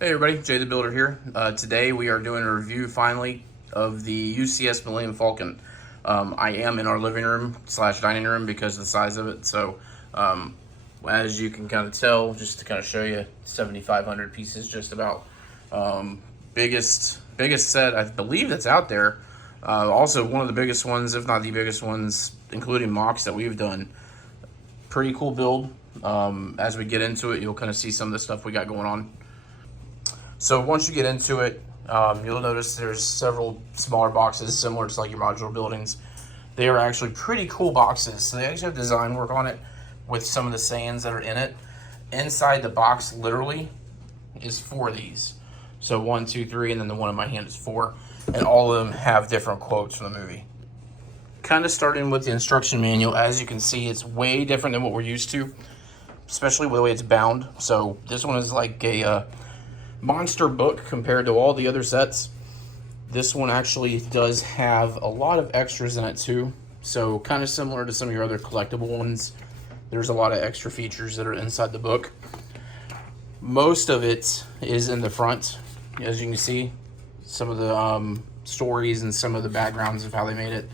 Hey everybody, Jay the Builder here. Today we are doing a review finally of the UCS Millennium Falcon. I am in our living room slash dining room because of the size of it. So as you can kind of tell, just to kind of show you, 7,500 pieces just about. Biggest set I believe that's out there. Also one of the biggest ones, if not the biggest ones, including mocks that we've done. Pretty cool build. As we get into it, you'll kind of see some of the stuff we got going on. So once you get into it, you'll notice there's several smaller boxes similar to like your modular buildings. They are actually pretty cool boxes. So they actually have design work on it with some of the sayings that are in it. Inside the box literally is 4 of these. So 1, 2, 3, and then the one in my hand is 4. And all of them have different quotes from the movie. Kind of starting with the instruction manual, as you can see, it's way different than what we're used to, especially with the way it's bound. So this one is like a monster book compared to all the other sets. This one actually does have a lot of extras in it too, so kind of similar to some of your other collectible ones. There's a lot of extra features that are inside the book. Most of it is in the front, as you can see, some of the stories and some of the backgrounds of how they made it,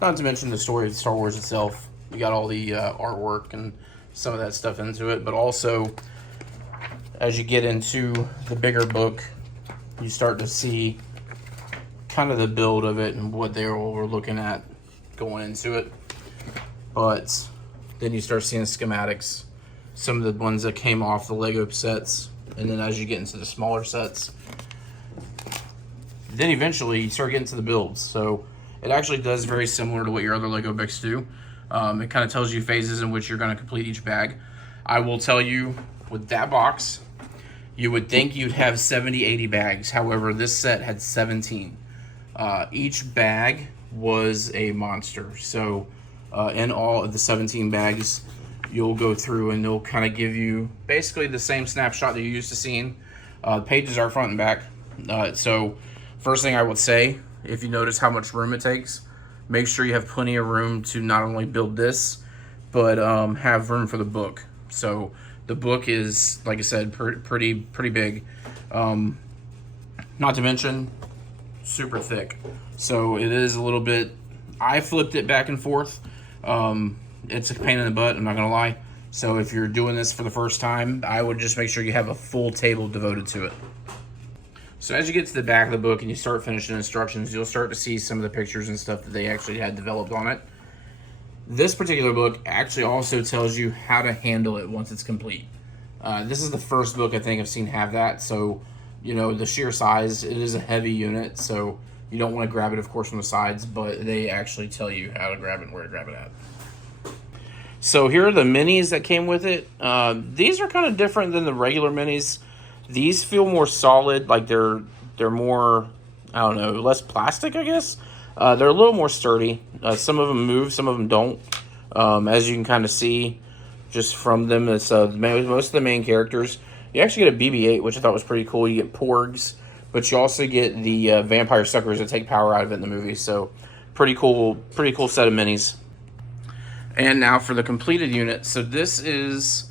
not to mention the story of Star Wars itself. We got all the artwork and some of that stuff into it, but also as you get into the bigger book, you start to see kind of the build of it and what they were looking at going into it. But then you start seeing schematics, some of the ones that came off the Lego sets, and then as you get into the smaller sets, then eventually you start getting to the builds. So it actually does very similar to what your other Lego books do. It kind of tells you phases in which you're going to complete each bag. I will tell you, with that box, you would think you'd have 70, 80 bags. However, this set had 17. Each bag was a monster. So in all of the 17 bags, you'll go through and they'll kind of give you basically the same snapshot that you're used to seeing. The pages are front and back. So first thing I would say, if you notice how much room it takes, make sure you have plenty of room to not only build this, but have room for the book. So the book is, like I said, pretty big. Not to mention, super thick. So it is a little bit, I flipped it back and forth. It's a pain in the butt, I'm not gonna lie. So if you're doing this for the first time, I would just make sure you have a full table devoted to it. So as you get to the back of the book and you start finishing instructions, you'll start to see some of the pictures and stuff that they actually had developed on it. This particular book actually also tells you how to handle it once it's complete. This is the first book I think I've seen have that. So, you know, the sheer size, it is a heavy unit, so you don't want to grab it, of course, from the sides, but they actually tell you how to grab it and where to grab it at. So here are the minis that came with it. These are kind of different than the regular minis. These feel more solid, like they're more, I don't know, less plastic, I guess. They're a little more sturdy. Some of them move, some of them don't. As you can kind of see just from them, it's most of the main characters. You actually get a BB-8, which I thought was pretty cool. You get Porgs, but you also get the vampire suckers that take power out of it in the movie. So pretty cool set of minis. And now for the completed unit. So this is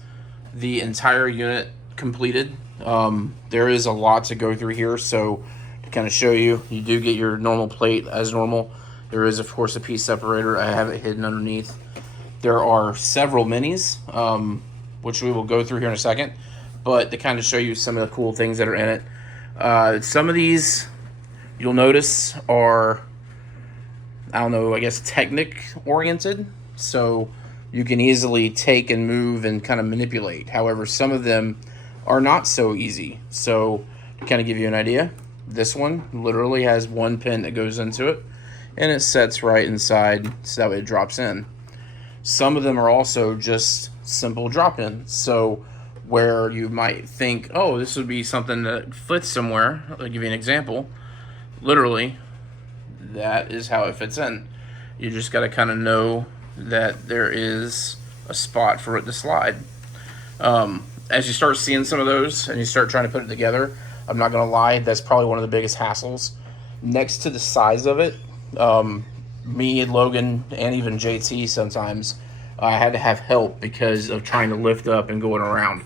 the entire unit completed. There is a lot to go through here, so to kind of show you, you do get your normal plate as normal. There is, of course, a piece separator. I have it hidden underneath. There are several minis, which we will go through here in a second, but to kind of show you some of the cool things that are in it. Some of these, you'll notice, are, I don't know, I guess Technic-oriented, so you can easily take and move and kind of manipulate. However, some of them are not so easy. So to kind of give you an idea, this one literally has one pin that goes into it and it sets right inside so that way it drops in. Some of them are also just simple drop-ins. So where you might think, oh, this would be something that fits somewhere, I'll give you an example. Literally, that is how it fits in. You just got to kind of know that there is a spot for it to slide. As you start seeing some of those and you start trying to put it together, I'm not going to lie, that's probably one of the biggest hassles. Next to the size of it, me and Logan and even JT sometimes, I had to have help because of trying to lift up and going around.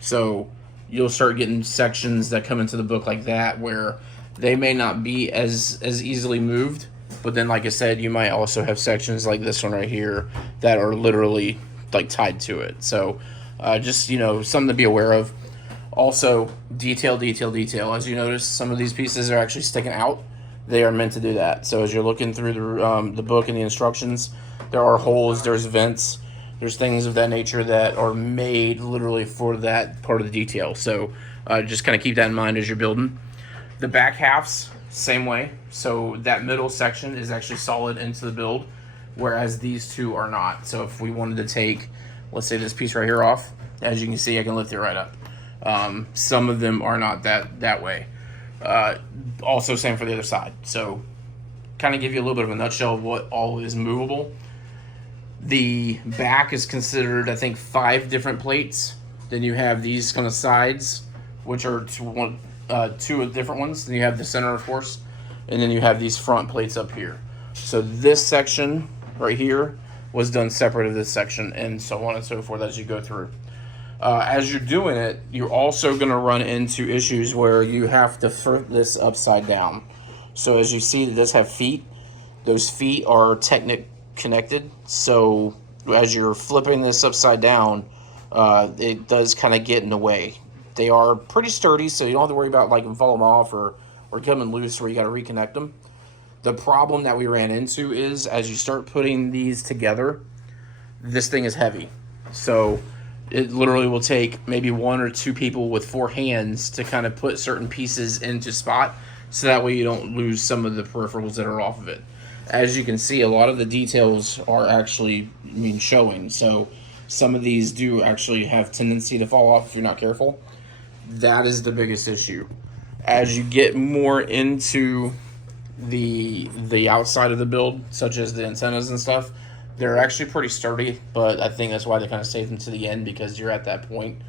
So you'll start getting sections that come into the book like that where they may not be as easily moved. But then, like I said, you might also have sections like this one right here that are literally like tied to it. So just, something to be aware of. Also, detail. As you notice, some of these pieces are actually sticking out. They are meant to do that. So as you're looking through the book and the instructions, there are holes, there's vents, there's things of that nature that are made literally for that part of the detail. So just kind of keep that in mind as you're building. The back halves, same way. So that middle section is actually solid into the build, whereas these two are not. So if we wanted to take, let's say, this piece right here off, as you can see, I can lift it right up. Some of them are not that way. Also, same for the other side. So kind of give you a little bit of a nutshell of what all is movable. The back is considered, I think, 5 different plates. Then you have these kind of sides, which are two different ones. Then you have the center, of course, and then you have these front plates up here. So this section right here was done separate of this section, and so on and so forth as you go through. As you're doing it, you're also going to run into issues where you have to flip this upside down. So as you see, it does have feet. Those feet are connected. So as you're flipping this upside down, it does kind of get in the way. They are pretty sturdy, so you don't have to worry about like them falling off or coming loose where you got to reconnect them. The problem that we ran into is as you start putting these together, this thing is heavy. So it literally will take maybe 1 or 2 people with 4 hands to kind of put certain pieces into spot, so that way you don't lose some of the peripherals that are off of it. As you can see, a lot of the details are actually showing. So some of these do actually have tendency to fall off if you're not careful. That is the biggest issue. As you get more into the outside of the build, such as the antennas and stuff, they're actually pretty sturdy, but I think that's why they kind of save them to the end, because you're at that point.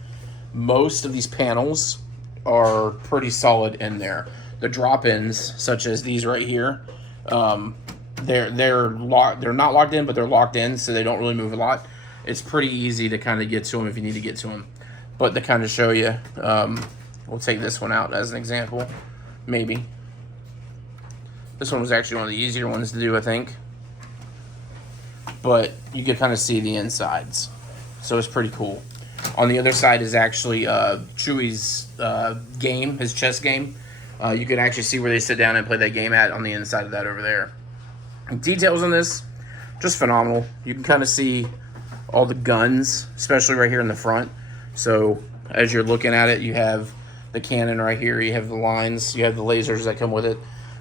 Most of these panels are pretty solid in there. The drop-ins, such as these right here, they're locked. They're not locked in, but they're locked in, so they don't really move a lot. It's pretty easy to kind of get to them if you need to get to them. But to kind of show you, we'll take this one out as an example, maybe. This one was actually one of the easier ones to do, I think. But you can kind of see the insides. So it's pretty cool. On the other side is actually Chewy's game, his chess game. You can actually see where they sit down and play that game at on the inside of that over there. Details on this, just phenomenal. You can kind of see all the guns, especially right here in the front. So as you're looking at it, you have the cannon right here. You have the lines. You have the lasers that come with it.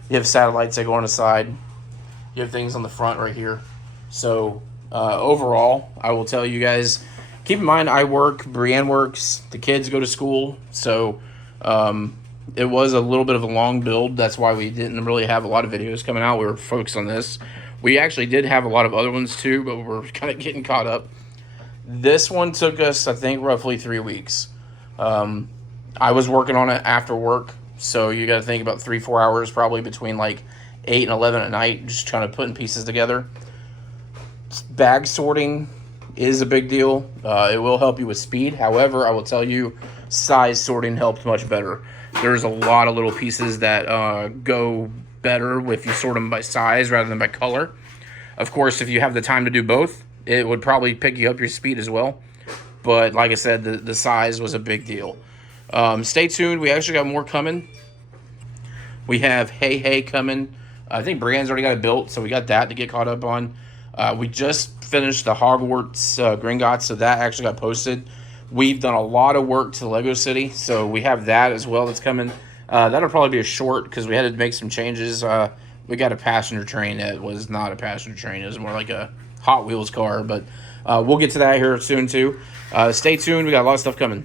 You have satellites that go on the side. You have things on the front right here. So overall, I will tell you guys, keep in mind I work, Brienne works, the kids go to school. So it was a little bit of a long build. That's why we didn't really have a lot of videos coming out. We were focused on this. We actually did have a lot of other ones too, but we're kind of getting caught up. This one took us, I think, roughly 3 weeks. I was working on it after work. So you got to think about 3-4 hours probably between like 8 and 11 at night, just trying to putting pieces together. Bag sorting is a big deal. It will help you with speed. However, I will tell you, size sorting helps much better. There's a lot of little pieces that go better if you sort them by size rather than by color. Of course, if you have the time to do both, it would probably pick you up your speed as well. But like I said, the size was a big deal. Stay tuned. We actually got more coming. We have Hey coming. I think Brienne's already got it built, so we got that to get caught up on. We just finished the Hogwarts Gringotts, so that actually got posted. We've done a lot of work to Lego City, so we have that as well that's coming. That'll probably be a short because we had to make some changes. We got a passenger train that was not a passenger train. It was more like a Hot Wheels car, but we'll get to that here soon too. Stay tuned. We got a lot of stuff coming.